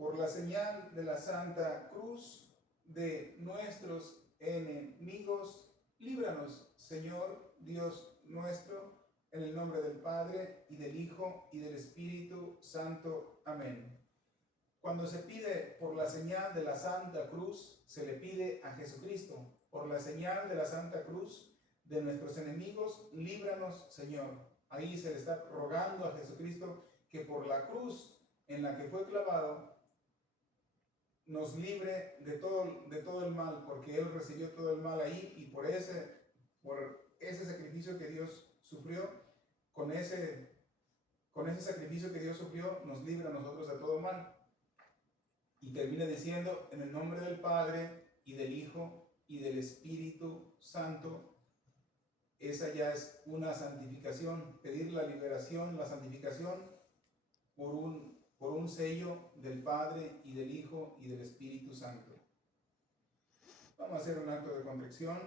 por la señal de la Santa Cruz de nuestros enemigos, líbranos, Señor Dios nuestro, en el nombre del Padre, y del Hijo, y del Espíritu Santo. Amén. Cuando se pide por la señal de la Santa Cruz, se le pide a Jesucristo. Por la señal de la Santa Cruz de nuestros enemigos, líbranos, Señor. Ahí se le está rogando a Jesucristo que por la cruz en la que fue clavado, nos libre de todo el mal, porque Él recibió todo el mal ahí, y por ese sacrificio que Dios sufrió, con ese sacrificio que Dios sufrió, nos libra a nosotros de todo mal. Y termina diciendo, en el nombre del Padre, y del Hijo, y del Espíritu Santo. Esa ya es una santificación, pedir la liberación, la santificación, por un sello del Padre, y del Hijo, y del Espíritu Santo. Vamos a hacer un acto de contrición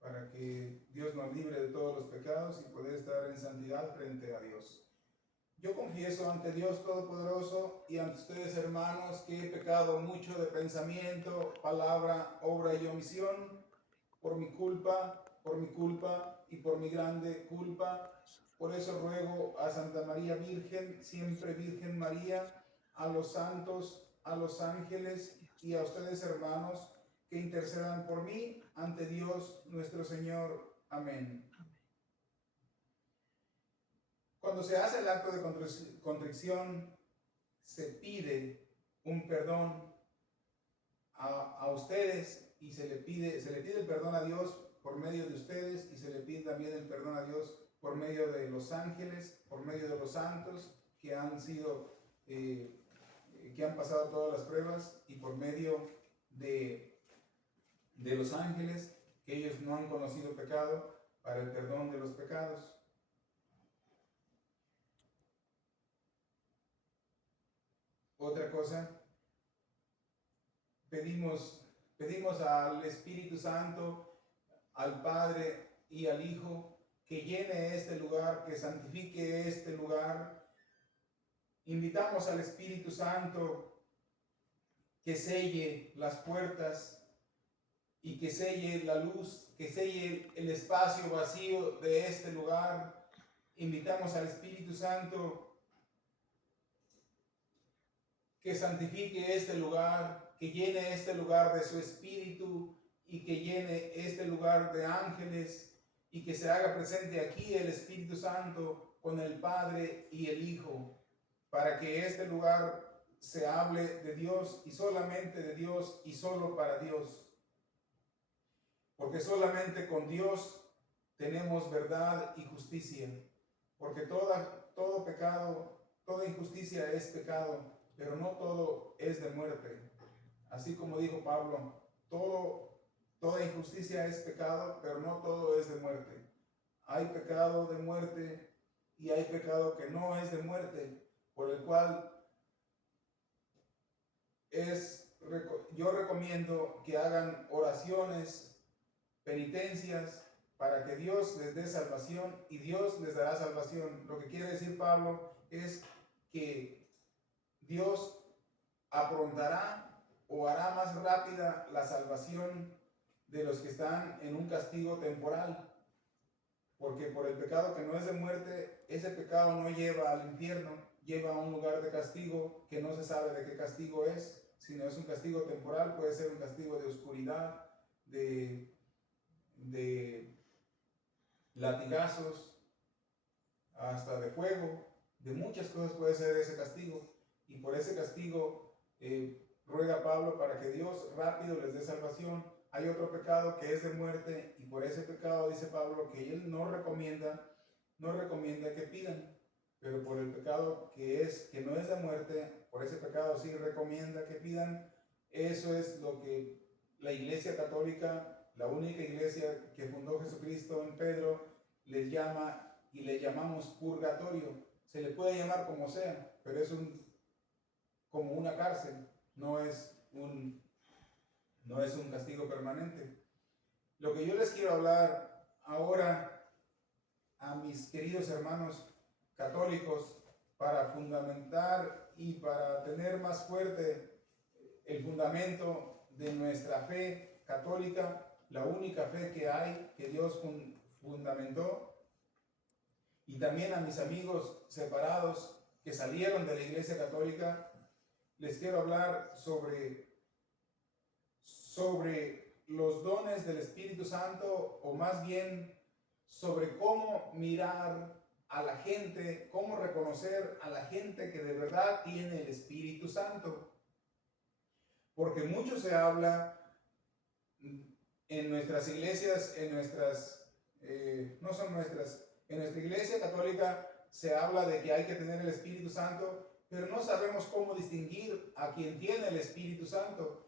para que Dios nos libre de todos los pecados y poder estar en santidad frente a Dios. Yo confieso ante Dios Todopoderoso y ante ustedes, hermanos, que he pecado mucho de pensamiento, palabra, obra y omisión, por mi culpa y por mi grande culpa. Por eso ruego a Santa María Virgen, siempre Virgen María, a los santos, a los ángeles y a ustedes, hermanos, que intercedan por mí ante Dios nuestro Señor. Amén. Cuando se hace el acto de contrición, se pide un perdón a ustedes, y se le pide el perdón a Dios por medio de ustedes, y se le pide también el perdón a Dios por medio de los ángeles, por medio de los santos que han sido, que han pasado todas las pruebas, y por medio de los ángeles, que ellos no han conocido pecado, para el perdón de los pecados. Otra cosa, pedimos al Espíritu Santo, al Padre y al Hijo, que llene este lugar, que santifique este lugar. Invitamos al Espíritu Santo que selle las puertas y que selle la luz, que selle el espacio vacío de este lugar. Invitamos al Espíritu Santo que santifique este lugar, que llene este lugar de su Espíritu, y que llene este lugar de ángeles, y que se haga presente aquí el Espíritu Santo con el Padre y el Hijo, para que este lugar se hable de Dios, y solamente de Dios, y solo para Dios. Porque solamente con Dios tenemos verdad y justicia, porque todo pecado, toda injusticia es pecado, pero no todo es de muerte. Así como dijo Pablo, toda injusticia es pecado, pero no todo es de muerte. Hay pecado de muerte y hay pecado que no es de muerte, por el cual yo recomiendo que hagan oraciones, penitencias, para que Dios les dé salvación, y Dios les dará salvación. Lo que quiere decir Pablo es que Dios aprontará o hará más rápida la salvación de los que están en un castigo temporal, porque por el pecado que no es de muerte, ese pecado no lleva al infierno, lleva a un lugar de castigo que no se sabe de qué castigo es, sino es un castigo temporal. Puede ser un castigo de oscuridad, de latigazos, hasta de fuego, de muchas cosas puede ser ese castigo. Y por ese castigo ruega Pablo para que Dios rápido les dé salvación. Hay otro pecado que es de muerte, y por ese pecado dice Pablo que él no recomienda que pidan, pero por el pecado que no es de muerte, por ese pecado sí recomienda que pidan. Eso es lo que la Iglesia Católica, la única iglesia que fundó Jesucristo en Pedro, les llama, y le llamamos purgatorio. Se le puede llamar como sea, pero es como una cárcel, no es un castigo permanente. Lo que yo les quiero hablar ahora a mis queridos hermanos católicos, para fundamentar y para tener más fuerte el fundamento de nuestra fe católica, la única fe que hay, que Dios fundamentó, y también a mis amigos separados que salieron de la Iglesia Católica, les quiero hablar sobre los dones del Espíritu Santo, o más bien sobre cómo mirar a la gente, cómo reconocer a la gente que de verdad tiene el Espíritu Santo. Porque mucho se habla en nuestras iglesias, en nuestra iglesia católica se habla de que hay que tener el Espíritu Santo, pero no sabemos cómo distinguir a quien tiene el Espíritu Santo.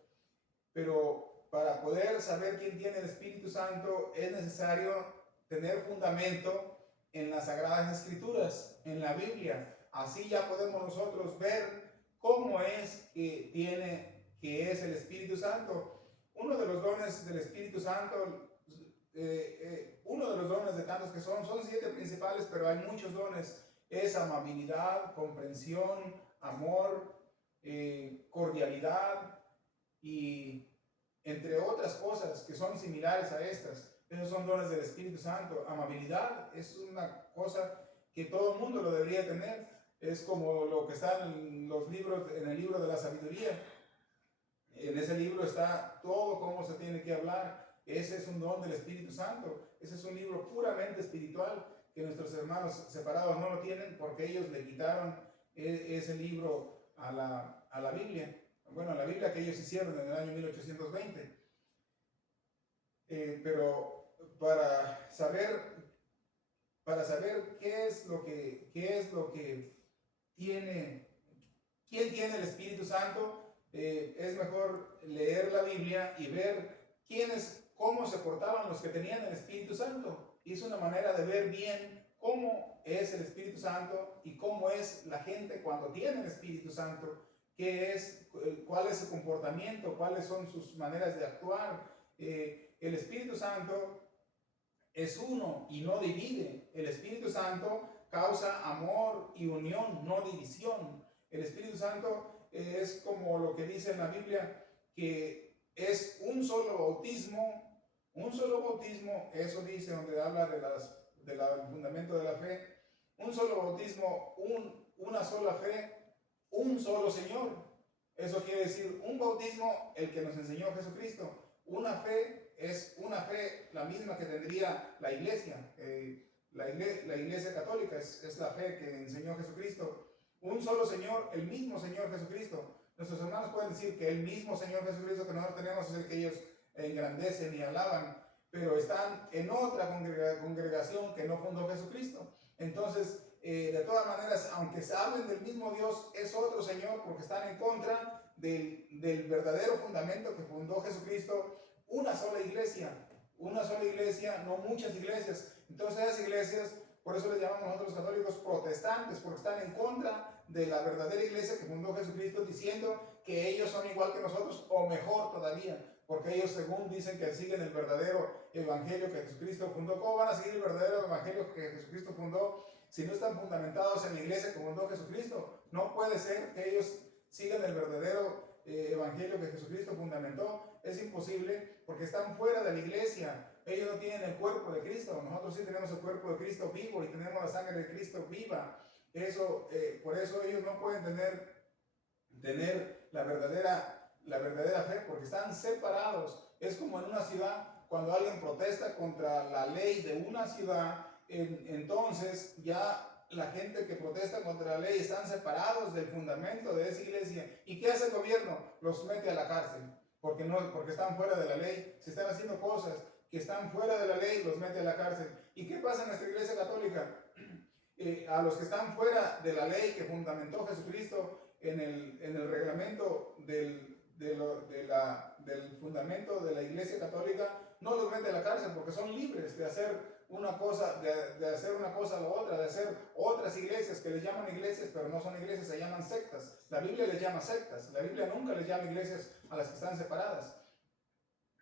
Pero para poder saber quién tiene el Espíritu Santo es necesario tener fundamento en las Sagradas Escrituras, en la Biblia. Así ya podemos nosotros ver cómo es que es el Espíritu Santo. Uno de los dones del Espíritu Santo, uno de los dones de tantos que son 7 principales, pero hay muchos dones, es amabilidad, comprensión, amor, cordialidad, y entre otras cosas que son similares a estas. Esos son dones del Espíritu Santo. Amabilidad es una cosa que todo el mundo lo debería tener. Es como lo que está en los libros, en el libro de la sabiduría. En ese libro está todo cómo se tiene que hablar. Ese es un don del Espíritu Santo. Ese es un libro puramente espiritual que nuestros hermanos separados no lo tienen porque ellos le quitaron ese libro a la Biblia. Bueno, la Biblia que ellos hicieron en el año 1820. Pero para saber qué es lo que tiene, quién tiene el Espíritu Santo, es mejor leer la Biblia y ver cómo se portaban los que tenían el Espíritu Santo. Y es una manera de ver bien cómo es el Espíritu Santo y cómo es la gente cuando tiene el Espíritu Santo. Cuál es su comportamiento, cuáles son sus maneras de actuar. El Espíritu Santo es uno y no divide. El Espíritu Santo causa amor y unión, no división. El Espíritu Santo es como lo que dice en la Biblia, que es un solo bautismo, eso dice donde habla del fundamento de la fe, un solo bautismo, una sola fe, un solo Señor. Eso quiere decir un bautismo, el que nos enseñó Jesucristo. Una fe es una fe la misma que tendría la iglesia. La iglesia católica es la fe que enseñó Jesucristo. Un solo Señor, el mismo Señor Jesucristo. Nuestros hermanos pueden decir que el mismo Señor Jesucristo que nosotros tenemos es el que ellos engrandecen y alaban, pero están en otra congregación que no fundó Jesucristo. Entonces, de todas maneras, aunque se hablen del mismo Dios, es otro Señor porque están en contra del verdadero fundamento que fundó Jesucristo. Una sola iglesia, no muchas iglesias. Entonces esas iglesias, por eso les llamamos nosotros católicos protestantes, porque están en contra de la verdadera iglesia que fundó Jesucristo, diciendo que ellos son igual que nosotros o mejor todavía, porque ellos según dicen que siguen el verdadero evangelio que Jesucristo fundó. ¿Cómo van a seguir el verdadero evangelio que Jesucristo fundó si no están fundamentados en la iglesia que fundó Jesucristo? No puede ser que ellos sigan el verdadero evangelio que Jesucristo fundamentó. Es imposible porque están fuera de la iglesia. Ellos no tienen el cuerpo de Cristo. Nosotros sí tenemos el cuerpo de Cristo vivo y tenemos la sangre de Cristo viva. Por eso ellos no pueden tener la verdadera fe, porque están separados. Es como en una ciudad, cuando alguien protesta contra la ley de una ciudad, entonces ya la gente que protesta contra la ley están separados del fundamento de esa iglesia. ¿Y qué hace el gobierno? Los mete a la cárcel, porque están fuera de la ley. Si están haciendo cosas que están fuera de la ley, los mete a la cárcel. ¿Y qué pasa en nuestra iglesia católica? A los que están fuera de la ley que fundamentó Jesucristo en el reglamento del fundamento de la iglesia católica, no los mete a la cárcel porque son libres de hacer una cosa, de hacer una cosa a la otra, de hacer otras iglesias que les llaman iglesias, pero no son iglesias, se llaman sectas. La Biblia les llama sectas. La Biblia nunca les llama iglesias a las que están separadas.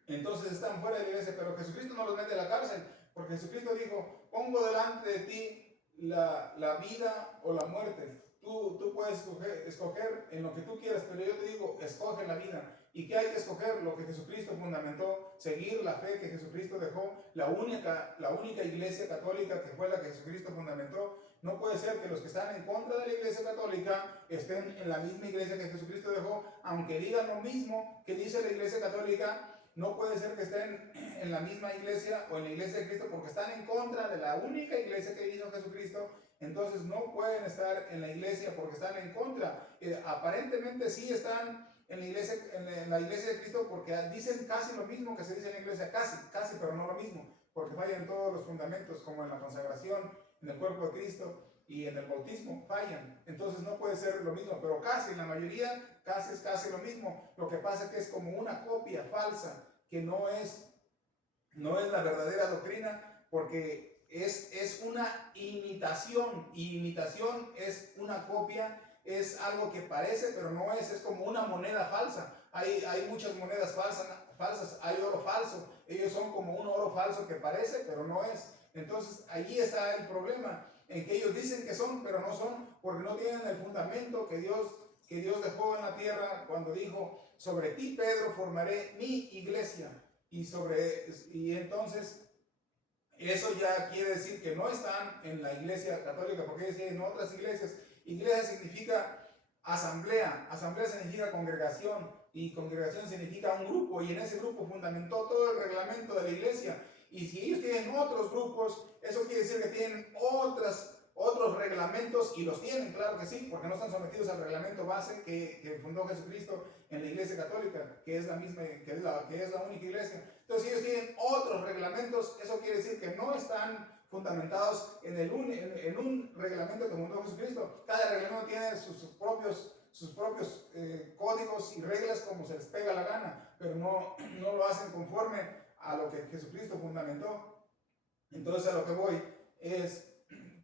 Entonces están fuera de la iglesia, pero Jesucristo no los mete a la cárcel, porque Jesucristo dijo: pongo delante de ti la vida o la muerte. Tú puedes escoger en lo que tú quieras, pero yo te digo, escoge la vida. ¿Y qué hay que escoger? Lo que Jesucristo fundamentó, seguir la fe que Jesucristo dejó, la única iglesia católica que fue la que Jesucristo fundamentó. No puede ser que los que están en contra de la iglesia católica estén en la misma iglesia que Jesucristo dejó, aunque digan lo mismo que dice la iglesia católica. No puede ser que estén en la misma iglesia o en la iglesia de Cristo porque están en contra de la única iglesia que hizo Jesucristo. Entonces no pueden estar en la iglesia porque están en contra. Aparentemente sí están en la iglesia de Cristo porque dicen casi lo mismo que se dice en la iglesia, casi, pero no lo mismo, porque fallan todos los fundamentos, como en la consagración, en el cuerpo de Cristo y en el bautismo, fallan. Entonces no puede ser lo mismo, pero casi, la mayoría, es casi lo mismo. Lo que pasa es que es como una copia falsa, que no es la verdadera doctrina, porque es una imitación, y imitación es una copia, es algo que parece, pero no es como una moneda falsa. Hay muchas monedas falsas, hay oro falso, ellos son como un oro falso que parece, pero no es. Entonces allí está el problema, en que ellos dicen que son, pero no son, porque no tienen el fundamento que Dios dejó en la tierra cuando dijo: sobre ti, Pedro, formaré mi iglesia. Y entonces eso ya quiere decir que no están en la iglesia católica, porque ellos tienen otras iglesias. Iglesia significa asamblea, asamblea significa congregación, y congregación significa un grupo, y en ese grupo fundamentó todo el reglamento de la iglesia. Y si ellos tienen otros grupos, eso quiere decir que tienen otros reglamentos, y los tienen, claro que sí, porque no están sometidos al reglamento base que fundó Jesucristo en la iglesia católica, que es la misma, que es la única iglesia. Entonces, si ellos tienen otros reglamentos, eso quiere decir que no están fundamentados en un reglamento que fundó Jesucristo. Cada reglamento tiene sus propios códigos y reglas como se les pega la gana, pero no lo hacen conforme a lo que Jesucristo fundamentó. Entonces, a lo que voy es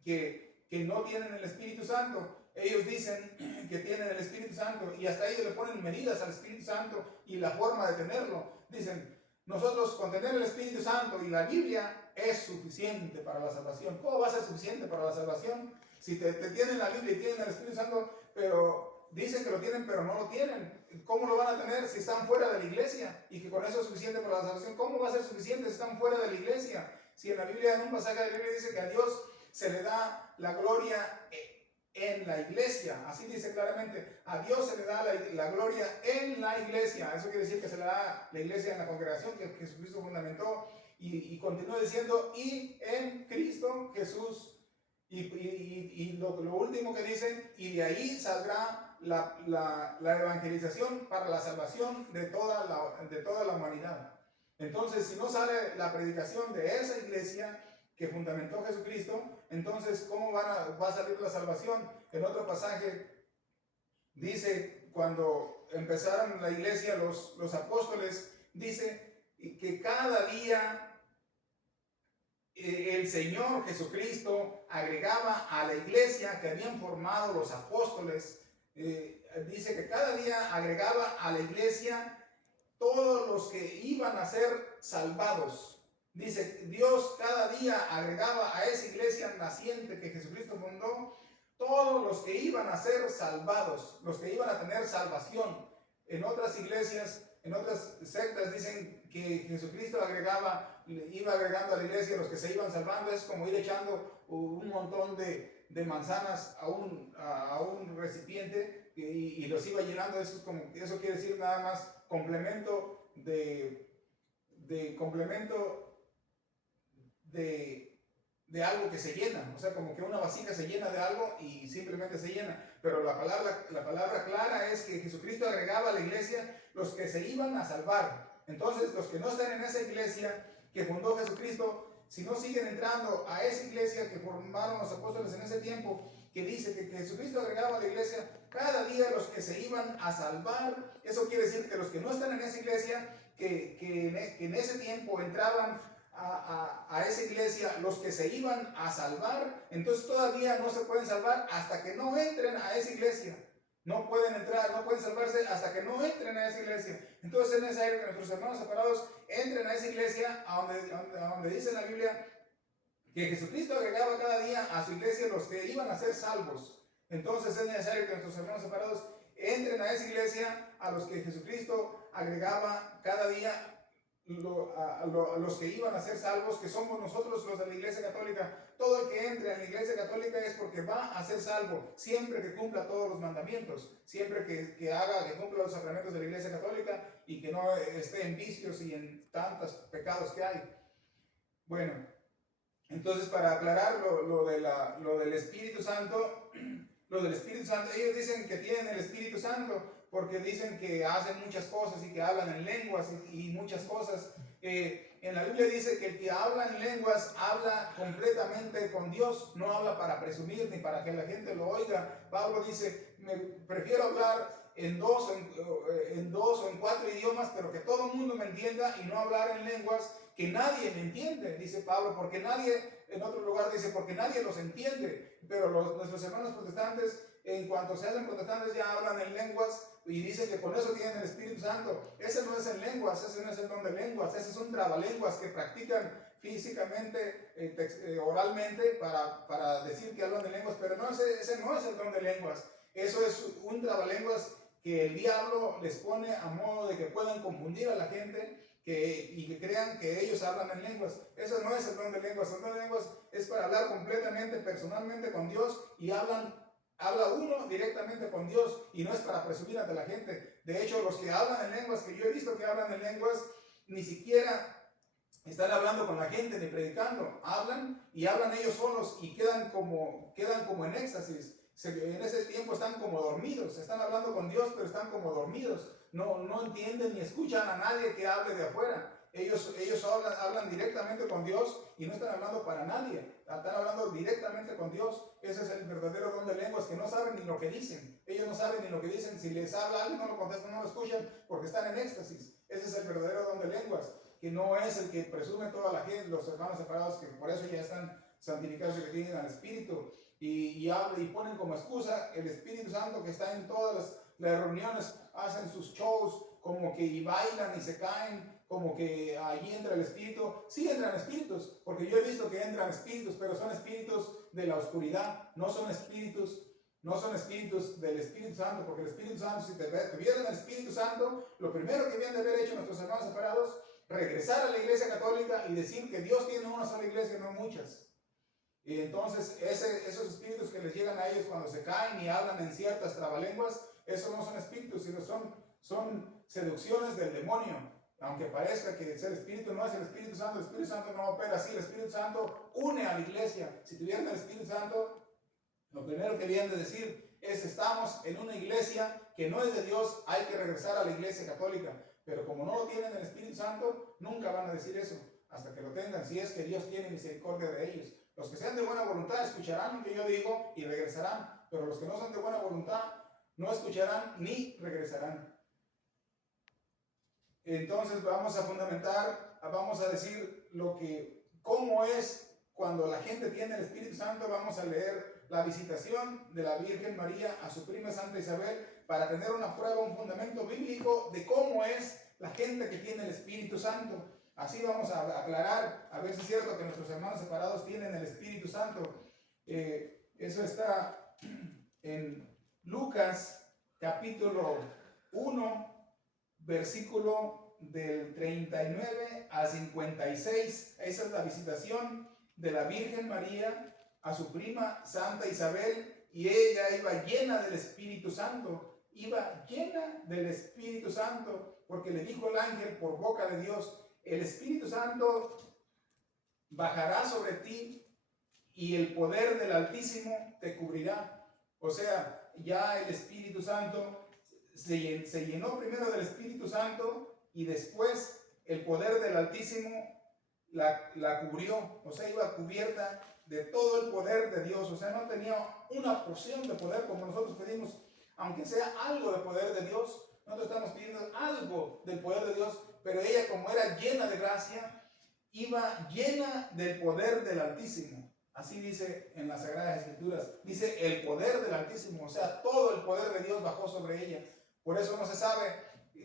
que no tienen el Espíritu Santo. Ellos dicen que tienen el Espíritu Santo, y hasta ellos le ponen medidas al Espíritu Santo y la forma de tenerlo. Dicen: nosotros con tener el Espíritu Santo y la Biblia es suficiente para la salvación. ¿Cómo va a ser suficiente para la salvación? Si te tienen la Biblia y tienen el Espíritu Santo, pero dicen que lo tienen, pero no lo tienen. ¿Cómo lo van a tener si están fuera de la iglesia? Y que con eso es suficiente para la salvación. ¿Cómo va a ser suficiente si están fuera de la iglesia? Si en la Biblia, en un pasaje de la Biblia, dice que a Dios se le da la gloria en la iglesia. Así dice claramente: a Dios se le da la gloria en la iglesia. Eso quiere decir que se le da la iglesia en la congregación que Jesucristo fundamentó. Y continúa diciendo: y en Cristo Jesús. Y lo último que dice: y de ahí saldrá la evangelización para la salvación de toda la humanidad. Entonces, si no sale la predicación de esa iglesia que fundamentó Jesucristo, entonces ¿cómo va a salir la salvación? En otro pasaje dice, cuando empezaron la iglesia los apóstoles, dice que cada día el Señor Jesucristo agregaba a la iglesia que habían formado los apóstoles, dice que cada día agregaba a la iglesia todos los que iban a ser salvados. Dice: Dios cada día agregaba a esa iglesia naciente que Jesucristo fundó todos los que iban a ser salvados, los que iban a tener salvación. En otras iglesias, en otras sectas, dicen que Jesucristo iba agregando a la iglesia los que se iban salvando. Es como ir echando un montón de manzanas a un recipiente y los iba llenando. Eso quiere decir nada más complemento de algo que se llena. O sea, como que una vasija se llena de algo y simplemente se llena. Pero la palabra clara es que Jesucristo agregaba a la iglesia los que se iban a salvar. Entonces, los que no están en esa iglesia que fundó Jesucristo, si no siguen entrando a esa iglesia que formaron los apóstoles en ese tiempo, que dice que Jesucristo agregaba a la iglesia cada día los que se iban a salvar, eso quiere decir que los que no están en esa iglesia, que en ese tiempo entraban a esa iglesia, los que se iban a salvar, entonces todavía no se pueden salvar hasta que no entren a esa iglesia. No pueden entrar, no pueden salvarse hasta que no entren a esa iglesia. Entonces es necesario que nuestros hermanos separados entren a esa iglesia, a donde dice la Biblia que Jesucristo agregaba cada día a su iglesia los que iban a ser salvos. Entonces es necesario que nuestros hermanos separados entren a esa iglesia a los que Jesucristo agregaba cada día, a los que iban a ser salvos, que somos nosotros los de la Iglesia Católica. Todo el que entre a la Iglesia Católica es porque va a ser salvo, siempre que cumpla todos los mandamientos, siempre que cumpla los sacramentos de la Iglesia Católica y que no esté en vicios y en tantos pecados que hay. Bueno, entonces para aclarar lo del Espíritu Santo, ellos dicen que tienen el Espíritu Santo porque dicen que hacen muchas cosas y que hablan en lenguas y muchas cosas. En la Biblia dice que el que habla en lenguas habla completamente con Dios, no habla para presumir ni para que la gente lo oiga. Pablo dice, prefiero hablar en dos o en 4 idiomas, pero que todo el mundo me entienda, y no hablar en lenguas que nadie me entiende, dice Pablo, porque nadie, en otro lugar dice, porque nadie los entiende. Pero nuestros hermanos protestantes, en cuanto se hacen protestantes, ya hablan en lenguas y dicen que con eso tienen el Espíritu Santo. Ese no es en lenguas, ese no es el don de lenguas, ese es un trabalenguas que practican físicamente, oralmente, para decir que hablan en lenguas, pero no, ese no es el don de lenguas. Eso es un trabalenguas que el diablo les pone a modo de que puedan confundir a la gente y que crean que ellos hablan en lenguas. Eso no es el don de lenguas. El don de lenguas es para hablar completamente, personalmente con Dios, y habla uno directamente con Dios, y no es para presumir ante la gente. De hecho, los que hablan en lenguas, que yo he visto que hablan en lenguas, ni siquiera están hablando con la gente ni predicando. Hablan ellos solos y quedan como en éxtasis. En ese tiempo están como dormidos. Están hablando con Dios, pero están como dormidos. No entienden ni escuchan a nadie que hable de afuera. Ellos hablan directamente con Dios y no están hablando para nadie. Están hablando directamente con Dios. Ese es el verdadero don de lenguas, que no saben ni lo que dicen. Ellos no saben ni lo que dicen. Si les habla alguien, no lo contestan, no lo escuchan, porque están en éxtasis. Ese es el verdadero don de lenguas, que no es el que presume toda la gente, los hermanos separados, que por eso ya están santificados y que tienen al Espíritu. Y ponen como excusa el Espíritu Santo, que está en todas las reuniones, hacen sus shows como que y bailan y se caen, como que allí entra el Espíritu. Sí entran espíritus, porque yo he visto que entran espíritus, pero son espíritus de la oscuridad, no son espíritus del Espíritu Santo, porque el Espíritu Santo, si tuvieran el Espíritu Santo, lo primero que habían de haber hecho nuestros hermanos separados, regresar a la Iglesia Católica y decir que Dios tiene una sola iglesia, no muchas. Y entonces esos espíritus que les llegan a ellos cuando se caen y hablan en ciertas trabalenguas, esos no son espíritus, sino son seducciones del demonio. Aunque parezca que el Espíritu no es el Espíritu Santo no opera así. El Espíritu Santo une a la iglesia. Si tuvieran el Espíritu Santo, lo primero que habían de decir es: estamos en una iglesia que no es de Dios, hay que regresar a la Iglesia Católica. Pero como no lo tienen el Espíritu Santo, nunca van a decir eso, hasta que lo tengan, si es que Dios tiene misericordia de ellos. Los que sean de buena voluntad escucharán lo que yo digo y regresarán, pero los que no son de buena voluntad no escucharán ni regresarán. Entonces vamos a fundamentar, vamos a decir cómo es cuando la gente tiene el Espíritu Santo. Vamos a leer la visitación de la Virgen María a su prima Santa Isabel, para tener una prueba, un fundamento bíblico de cómo es la gente que tiene el Espíritu Santo. Así vamos a aclarar, a ver si es cierto que nuestros hermanos separados tienen el Espíritu Santo. Eso está en Lucas capítulo 1, versículo del 39 al 56. Esa es la visitación de la Virgen María a su prima Santa Isabel, y ella iba llena del Espíritu Santo. Iba llena del Espíritu Santo, porque le dijo el ángel por boca de Dios: el Espíritu Santo bajará sobre ti y el poder del Altísimo te cubrirá. O sea, ya el Espíritu Santo se llenó primero del Espíritu Santo, y después el poder del Altísimo la cubrió. O sea, iba cubierta de todo el poder de Dios. O sea, no tenía una porción de poder como nosotros pedimos, aunque sea algo de poder de Dios. Nosotros estamos pidiendo algo del poder de Dios, pero ella, como era llena de gracia, iba llena del poder del Altísimo. Así dice en las Sagradas Escrituras. Dice el poder del Altísimo, o sea, todo el poder de Dios bajó sobre ella. Por eso no se sabe,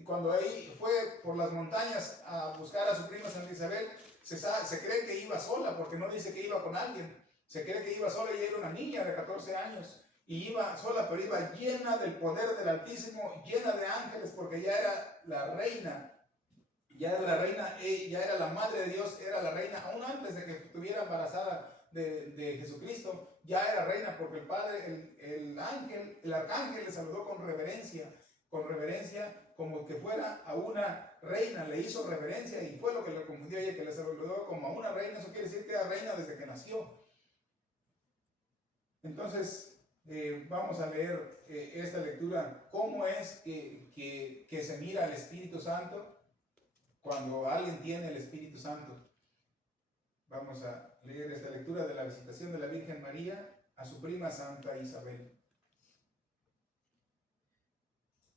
cuando ahí fue por las montañas a buscar a su prima Santa Isabel, se cree que iba sola, porque no dice que iba con alguien. Se cree que iba sola, y era una niña de 14 años. y iba sola, pero iba llena del poder del Altísimo, llena de ángeles, porque ya era la reina, ya era la madre de Dios, era la reina, aún antes de que estuviera embarazada de Jesucristo, ya era reina, porque el Padre, el arcángel le saludó con reverencia, como que fuera a una reina, le hizo reverencia, y fue lo que le confundió a ella, que le saludó como a una reina. Eso quiere decir que era reina desde que nació. Entonces, vamos a leer esta lectura, cómo es que se mira al Espíritu Santo cuando alguien tiene el Espíritu Santo. Vamos a leer esta lectura de la visitación de la Virgen María a su prima Santa Isabel.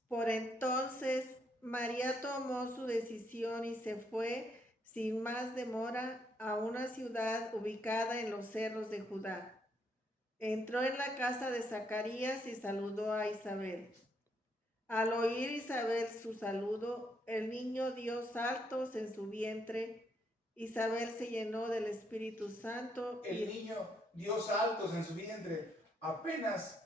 Por entonces María tomó su decisión y se fue sin más demora a una ciudad ubicada en los cerros de Judá. Entró en la casa de Zacarías y saludó a Isabel. Al oír Isabel su saludo, el niño dio saltos en su vientre. Isabel se llenó del Espíritu Santo. El niño dio saltos en su vientre. Apenas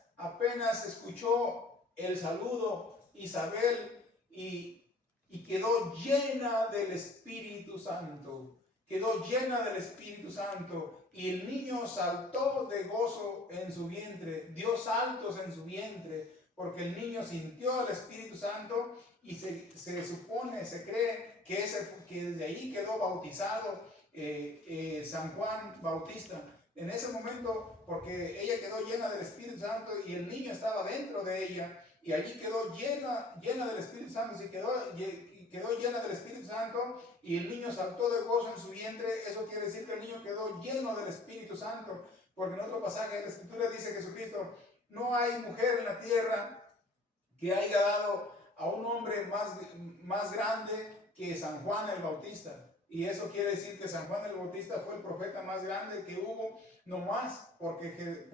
escuchó el saludo Isabel y quedó llena del Espíritu Santo. Quedó llena del Espíritu Santo, y el niño saltó de gozo en su vientre, dio saltos en su vientre, porque el niño sintió el Espíritu Santo, y se supone, se cree que desde ahí quedó bautizado San Juan Bautista. En ese momento, porque ella quedó llena del Espíritu Santo y el niño estaba dentro de ella, y allí quedó llena del Espíritu Santo, quedó llena del Espíritu Santo, y el niño saltó de gozo en su vientre. Eso quiere decir que el niño quedó lleno del Espíritu Santo, porque en otro pasaje de la Escritura dice Jesucristo: no hay mujer en la tierra que haya dado a un hombre más grande que San Juan el Bautista. Y eso quiere decir que San Juan el Bautista fue el profeta más grande que hubo, no más porque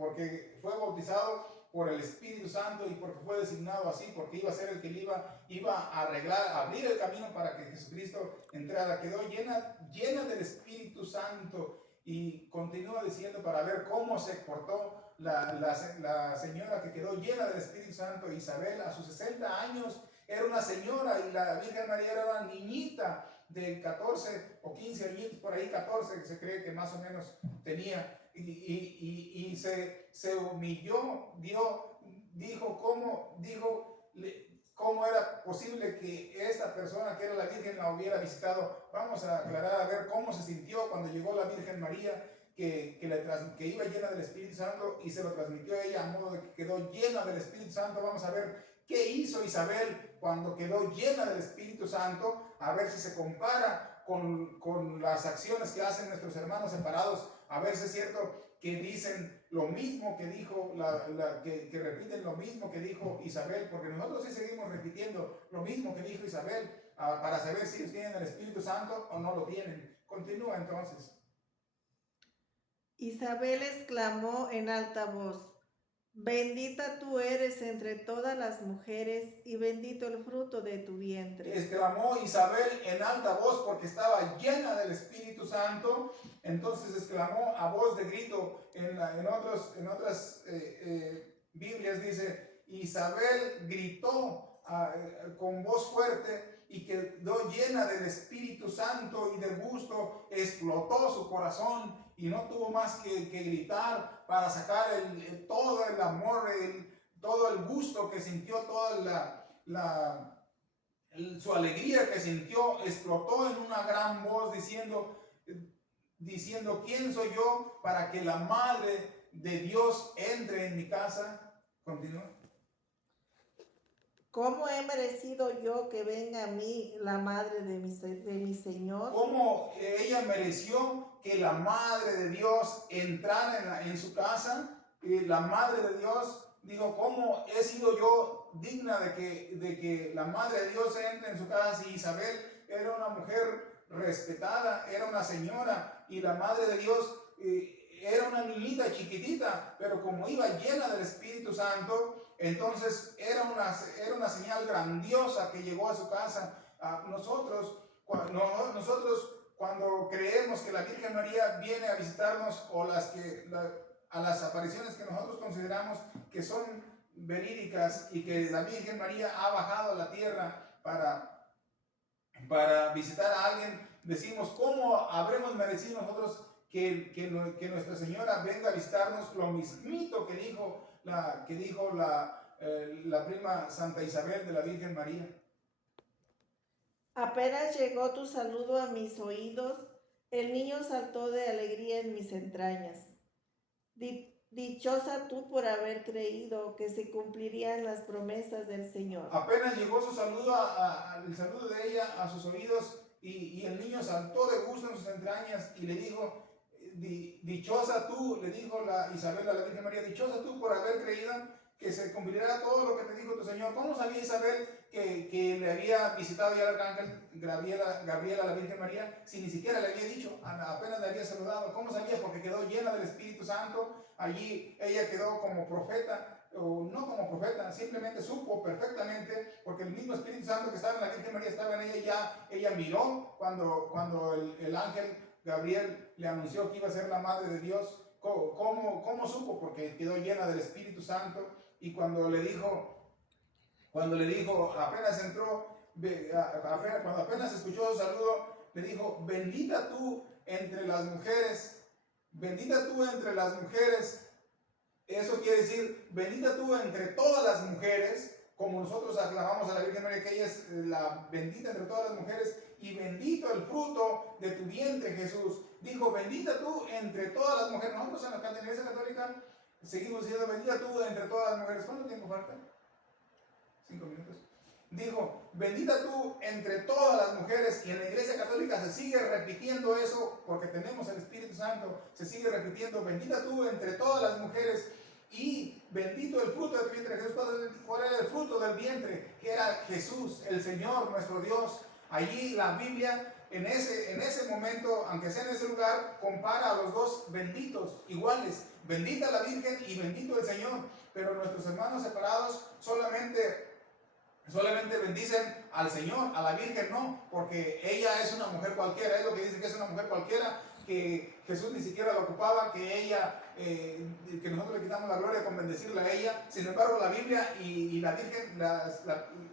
fue bautizado por el Espíritu Santo, y porque fue designado así, porque iba a ser el que iba a abrir el camino para que Jesucristo entrara. Quedó llena del Espíritu Santo. Y continúa diciendo, para ver cómo se portó la señora que quedó llena del Espíritu Santo. Isabel, a sus 60 años, era una señora, y la Virgen María era una niñita de 14 o 15 añitos, por ahí 14, que se cree que más o menos tenía. Y se humilló, dijo cómo era posible que esta persona que era la Virgen la hubiera visitado. Vamos a aclarar, a ver cómo se sintió cuando llegó la Virgen María, que iba llena del Espíritu Santo, y se lo transmitió a ella a modo de que quedó llena del Espíritu Santo. Vamos a ver qué hizo Isabel cuando quedó llena del Espíritu Santo, a ver si se compara con las acciones que hacen nuestros hermanos separados, a ver si es cierto que dicen lo mismo que dijo, que repiten lo mismo que dijo Isabel, porque nosotros sí seguimos repitiendo lo mismo que dijo Isabel, para saber si ellos tienen el Espíritu Santo o no lo tienen. Continúa entonces. Isabel exclamó en alta voz: bendita tú eres entre todas las mujeres, y bendito el fruto de tu vientre. Exclamó Isabel en alta voz porque estaba llena del Espíritu Santo. Entonces exclamó a voz de grito. En otras Biblias dice: Isabel gritó con voz fuerte, y quedó llena del Espíritu Santo, y de gusto explotó su corazón, y no tuvo más que gritar para sacar todo el amor, todo el gusto que sintió, toda su alegría que sintió. Explotó en una gran voz diciendo: ¿quién soy yo para que la Madre de Dios entre en mi casa? Continúa. ¿Cómo he merecido yo que venga a mí la madre de mi Señor? ¿Cómo ella mereció que la Madre de Dios entrara en su casa? La Madre de Dios dijo: ¿cómo he sido yo digna de que la Madre de Dios entre en su casa? Si Isabel era una mujer respetada, era una señora, y la Madre de Dios era una niñita chiquitita, pero como iba llena del Espíritu Santo, entonces era una señal grandiosa que llegó a su casa. Nosotros cuando creemos que la Virgen María viene a visitarnos, o a las apariciones que nosotros consideramos que son verídicas y que la Virgen María ha bajado a la tierra para visitar a alguien, decimos, ¿cómo habremos merecido nosotros que Nuestra Señora venga a visitarnos? Lo mismito que dijo la prima Santa Isabel de la Virgen María. Apenas llegó tu saludo a mis oídos, el niño saltó de alegría en mis entrañas. Dichosa tú por haber creído que se cumplirían las promesas del Señor. Apenas llegó su saludo, el saludo de ella a sus oídos, y el niño saltó de gusto en sus entrañas y le dijo, dichosa tú, le dijo la Isabel a la Virgen María, dichosa tú por haber creído que se cumplirá todo lo que te dijo tu Señor. ¿Cómo sabía Isabel que le había visitado ya el arcángel Gabriel a la Virgen María, si ni siquiera le había dicho, apenas le había saludado? ¿Cómo sabía? Porque quedó llena del Espíritu Santo. Allí ella quedó como profeta, o no como profeta, simplemente supo perfectamente, porque el mismo Espíritu Santo que estaba en la Virgen María estaba en ella. Ella miró cuando el ángel Gabriel le anunció que iba a ser la madre de Dios. ¿Cómo supo? Porque quedó llena del Espíritu Santo. Y cuando le dijo, apenas entró, cuando apenas escuchó su saludo, le dijo, bendita tú entre las mujeres, bendita tú entre las mujeres. Eso quiere decir, bendita tú entre todas las mujeres, como nosotros aclamamos a la Virgen María, que ella es la bendita entre todas las mujeres, y bendito el fruto de tu vientre, Jesús. Dijo, bendita tú entre todas las mujeres. Nosotros en la Iglesia Católica seguimos diciendo, bendita tú entre todas las mujeres. ¿Cuánto tiempo falta? 5 minutos. Dijo, bendita tú entre todas las mujeres, y en la Iglesia Católica se sigue repitiendo eso, porque tenemos el Espíritu Santo, se sigue repitiendo, bendita tú entre todas las mujeres, y bendito el fruto de tu vientre, Jesús. ¿Cuál era el fruto del vientre? Que era Jesús, el Señor, nuestro Dios. Allí la Biblia, en ese momento, aunque sea en ese lugar, compara a los dos benditos, iguales. Bendita la Virgen y bendito el Señor. Pero nuestros hermanos separados solamente bendicen al Señor, a la Virgen no, porque ella es una mujer cualquiera. Es lo que dice, que es una mujer cualquiera, que Jesús ni siquiera la ocupaba, que ella, que nosotros le quitamos la gloria con bendecirla a ella. Sin embargo, la Biblia y la Virgen,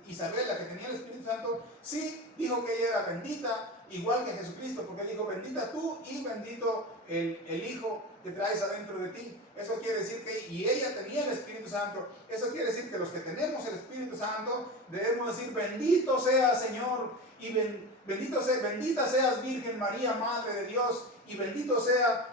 Isabel, la que tenía el Espíritu Santo, sí dijo que ella era bendita, igual que Jesucristo, porque él dijo, bendita tú y bendito el Hijo que traes adentro de ti. Eso quiere decir que, y ella tenía el Espíritu Santo, eso quiere decir que los que tenemos el Espíritu Santo debemos decir, bendito sea Señor, y bendita seas Virgen María, Madre de Dios, y bendito sea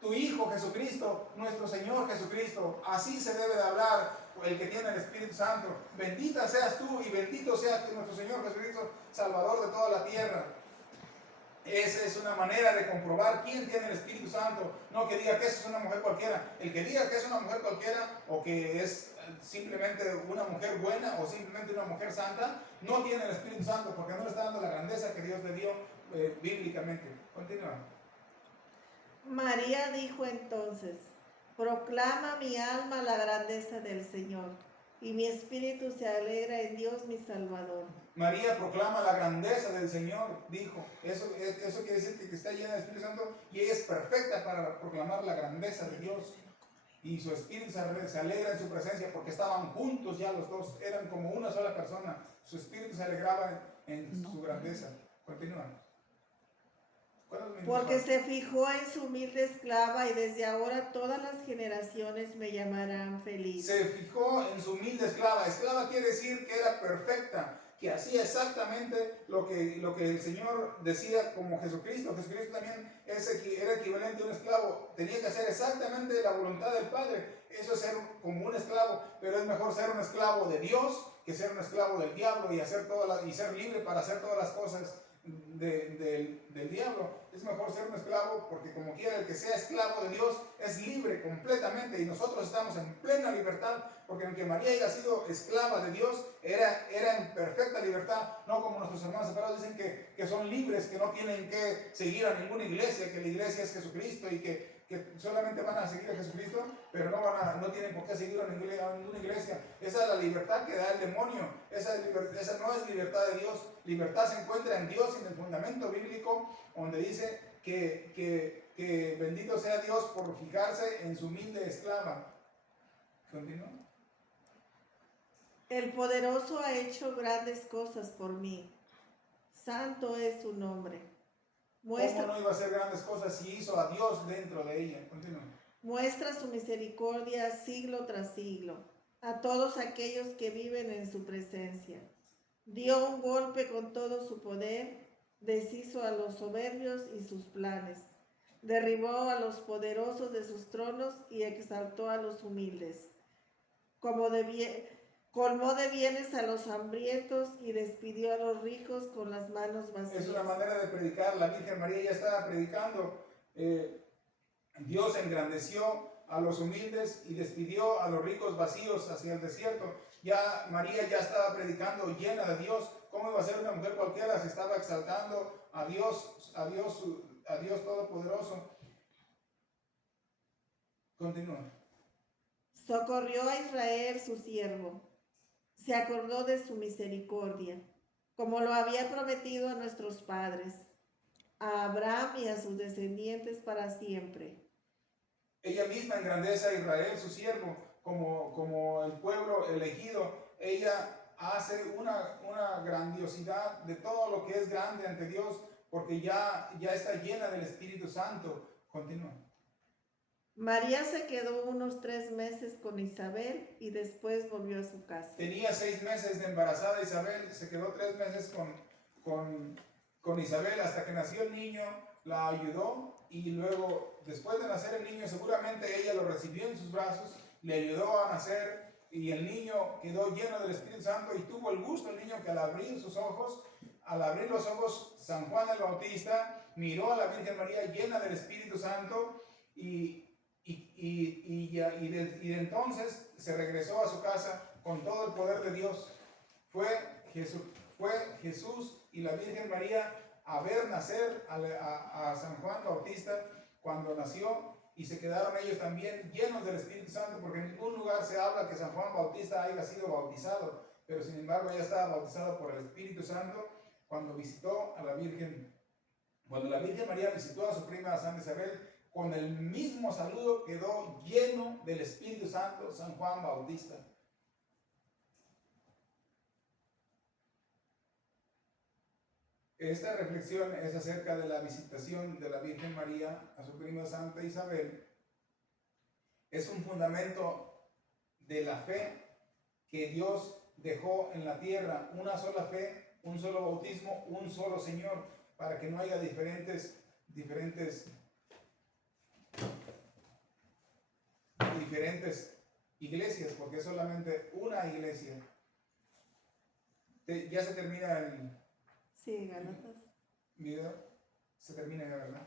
tu Hijo Jesucristo, nuestro Señor Jesucristo. Así se debe de hablar el que tiene el Espíritu Santo. Bendita seas tú y bendito sea nuestro Señor Jesucristo, Salvador de toda la tierra. Esa es una manera de comprobar quién tiene el Espíritu Santo. No que diga que esa es una mujer cualquiera. El que diga que es una mujer cualquiera, o que es simplemente una mujer buena, o simplemente una mujer santa, no tiene el Espíritu Santo, porque no le está dando la grandeza que Dios le dio bíblicamente. Continúa. María dijo entonces, proclama mi alma la grandeza del Señor, y mi espíritu se alegra en Dios mi Salvador. María proclama la grandeza del Señor, dijo. Eso quiere decir que está llena del Espíritu Santo, y ella es perfecta para proclamar la grandeza de Dios. Y su espíritu se alegra en su presencia, porque estaban juntos ya los dos, eran como una sola persona. Su espíritu se alegraba en su grandeza. Continúa. Porque se fijó en su humilde esclava, y desde ahora todas las generaciones me llamarán feliz. Se fijó en su humilde esclava. Esclava quiere decir que era perfecta, que hacía exactamente lo que el Señor decía, como Jesucristo. Jesucristo también era equivalente a un esclavo. Tenía que hacer exactamente la voluntad del Padre. Eso es ser como un esclavo, pero es mejor ser un esclavo de Dios que ser un esclavo del diablo y ser libre para hacer todas las cosas del diablo. Es mejor ser un esclavo, porque como quiera el que sea esclavo de Dios es libre completamente, y nosotros estamos en plena libertad, porque aunque María haya sido esclava de Dios, era en perfecta libertad, no como nuestros hermanos separados dicen que son libres, que no tienen que seguir a ninguna iglesia, que la iglesia es Jesucristo y que solamente van a seguir a Jesucristo, pero no tienen por qué seguir a ninguna iglesia. Esa es la libertad que da el demonio. Esa no es libertad de Dios. Libertad se encuentra en Dios, en el fundamento bíblico, donde dice que que bendito sea Dios por fijarse en su humilde esclava. Continúa. El poderoso ha hecho grandes cosas por mí. Santo es su nombre. ¿Cómo no iba a hacer grandes cosas si hizo a Dios dentro de ella? Continúa. Muestra su misericordia siglo tras siglo a todos aquellos que viven en su presencia. Dio un golpe con todo su poder, deshizo a los soberbios y sus planes. Derribó a los poderosos de sus tronos y exaltó a los humildes. Colmó de bienes a los hambrientos y despidió a los ricos con las manos vacías. Es una manera de predicar. La Virgen María ya estaba predicando. Dios engrandeció a los humildes y despidió a los ricos vacíos hacia el desierto. Ya María ya estaba predicando llena de Dios. ¿Cómo iba a ser una mujer cualquiera si estaba exaltando a Dios, a Dios Todopoderoso? Continúa. Socorrió a Israel su siervo. Se acordó de su misericordia, como lo había prometido a nuestros padres, a Abraham y a sus descendientes para siempre. Ella misma engrandece a Israel, su siervo, como el pueblo elegido. Ella hace una grandiosidad de todo lo que es grande ante Dios, porque ya está llena del Espíritu Santo. Continúa. María se quedó unos 3 meses con Isabel y después volvió a su casa. Tenía 6 meses de embarazada Isabel, se quedó 3 meses con Isabel hasta que nació el niño, la ayudó y luego, después de nacer el niño, seguramente ella lo recibió en sus brazos, le ayudó a nacer y el niño quedó lleno del Espíritu Santo y tuvo el gusto el niño que al abrir los ojos, San Juan el Bautista miró a la Virgen María llena del Espíritu Santo y de entonces se regresó a su casa con todo el poder de Dios. Fue Jesús y la Virgen María a ver nacer a San Juan Bautista cuando nació y se quedaron ellos también llenos del Espíritu Santo, porque en ningún lugar se habla que San Juan Bautista haya sido bautizado, pero sin embargo ya estaba bautizado por el Espíritu Santo cuando visitó a la Virgen. Cuando la Virgen María visitó a su prima Santa Isabel, con el mismo saludo quedó lleno del Espíritu Santo San Juan Bautista. Esta reflexión es acerca de la visitación de la Virgen María a su prima Santa Isabel. Es un fundamento de la fe que Dios dejó en la tierra, una sola fe, un solo bautismo, un solo Señor, para que no haya diferentes iglesias, porque es solamente una iglesia. Ya se termina el Sí, Gálatas. video. Se termina ya, ¿verdad?